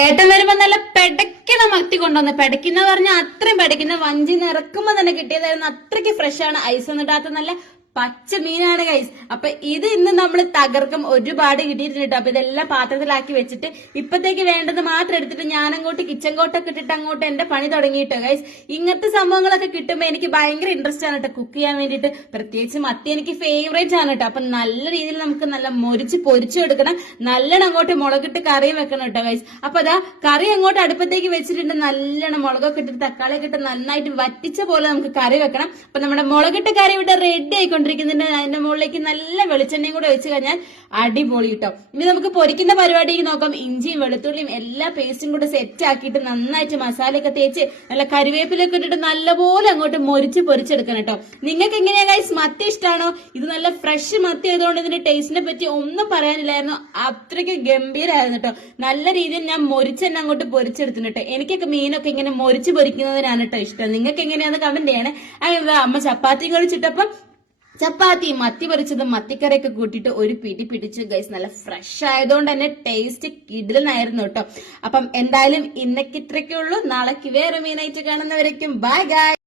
ഏട്ടൻ വരുമ്പോ നല്ല പെടക്കണ മത്തി കൊണ്ടുവന്ന് പെടക്കുന്ന പറഞ്ഞാൽ അത്രയും പെടക്കുന്ന വഞ്ചി നിറക്കുമ്പോ തന്നെ കിട്ടിയതായിരുന്നു. അത്രയ്ക്ക് ഫ്രഷ് ആണ്, ഐസ് ഒന്നും ഇടാത്ത നല്ല പച്ച മീനാണ് ഗൈസ്. അപ്പൊ ഇത് ഇന്ന് നമ്മൾ തകർക്കും. ഒരുപാട് കിട്ടിയിട്ടുണ്ട്. അപ്പൊ ഇതെല്ലാം പാത്രത്തിലാക്കി വെച്ചിട്ട് ഇപ്പത്തേക്ക് വേണ്ടത് മാത്രം എടുത്തിട്ട് ഞാൻ അങ്ങോട്ട് കിച്ചൺ കോട്ടൊക്കെ ഇട്ടിട്ട് അങ്ങോട്ട് എന്റെ പണി തുടങ്ങിയിട്ടോ ഗൈസ്. ഇങ്ങനത്തെ സംഭവങ്ങളൊക്കെ കിട്ടുമ്പോ എനിക്ക് ഭയങ്കര ഇൻട്രസ്റ്റ് ആണ് കേട്ടോ കുക്ക് ചെയ്യാൻ വേണ്ടിയിട്ട്. പ്രത്യേകിച്ച് മത്തി എനിക്ക് ഫേവറേറ്റ് ആണ് കേട്ടോ. അപ്പൊ നല്ല രീതിയിൽ നമുക്ക് നല്ല മൊരിച്ച് പൊരിച്ചെടുക്കണം. നല്ലോണം അങ്ങോട്ട് മുളകിട്ട് കറിയും വെക്കണം കേട്ടോ ഗൈസ്. അപ്പൊ അതാ കറി അങ്ങോട്ട് അടുപ്പത്തേക്ക് വെച്ചിട്ടുണ്ട്. നല്ലോണം മുളകൊക്കെ ഇട്ടിട്ട് തക്കാളിയൊക്കെ ഇട്ട് നന്നായിട്ട് വറ്റിച്ച പോലെ നമുക്ക് കറി വെക്കണം. അപ്പൊ നമ്മുടെ മുളകിട്ട് കറി ഇവിടെ റെഡി ആയിക്കൊണ്ടിരിക്കുന്നുണ്ട്. അതിന്റെ മുകളിലേക്ക് നല്ല വെളിച്ചെണ്ണയും കൂടെ വെച്ച് കഴിഞ്ഞാൽ അടിപൊളി കിട്ടോ. ഇനി നമുക്ക് പൊരിക്കുന്ന പരിപാടിക്ക് നോക്കാം. ഇഞ്ചിയും വെളുത്തുള്ളിയും എല്ലാ പേസ്റ്റും കൂടെ സെറ്റ് ആക്കിയിട്ട് നന്നായിട്ട് മസാലയൊക്കെ തേച്ച് നല്ല കറിവേപ്പിലൊക്കെ ഇട്ടിട്ട് നല്ലപോലെ അങ്ങോട്ട് പൊരിച്ചെടുക്കണം കേട്ടോ. നിങ്ങൾക്ക് എങ്ങനെയാ ഗൈസ്, മത്തി ഇഷ്ടമാണോ? ഇത് നല്ല ഫ്രഷ് മത്തി ആയതുകൊണ്ട് ഇതിന്റെ ടേസ്റ്റിനെ പറ്റി ഒന്നും പറയാനില്ലായിരുന്നു. അത്രയ്ക്ക് ഗംഭീരമായിരുന്നു കേട്ടോ. നല്ല രീതിയിൽ ഞാൻ മൊരിച്ചെന്നെ അങ്ങോട്ട് പൊരിച്ചെടുത്തിട്ട് കേട്ടോ. എനിക്കൊക്കെ മീനൊക്കെ ഇങ്ങനെ മൊരിച്ച് പൊരിക്കുന്നതിനാണ് കേട്ടോ ഇഷ്ടം. നിങ്ങൾക്ക് എങ്ങനെയാന്ന് കമന്റ് ചെയ്യണേ. അങ്ങനെ അമ്മ ചപ്പാത്തിയും കഴിച്ചിട്ടപ്പം ചപ്പാത്തി മത്തി പൊരിച്ചതും മത്തിക്കറിയൊക്കെ കൂട്ടിയിട്ട് ഒരു പിടി പിടിച്ച് ഗൈസ്. നല്ല ഫ്രഷ് ആയതുകൊണ്ട് തന്നെ ടേസ്റ്റ് കിടിലനായിരുന്നു കേട്ടോ. അപ്പം എന്തായാലും ഇന്നൊക്കെ ഇത്രയ്ക്കുള്ളൂ. നാളേക്ക് വേറെ മീനായിട്ട് കാണുന്നവരേക്കും ബൈ ഗൈസ്.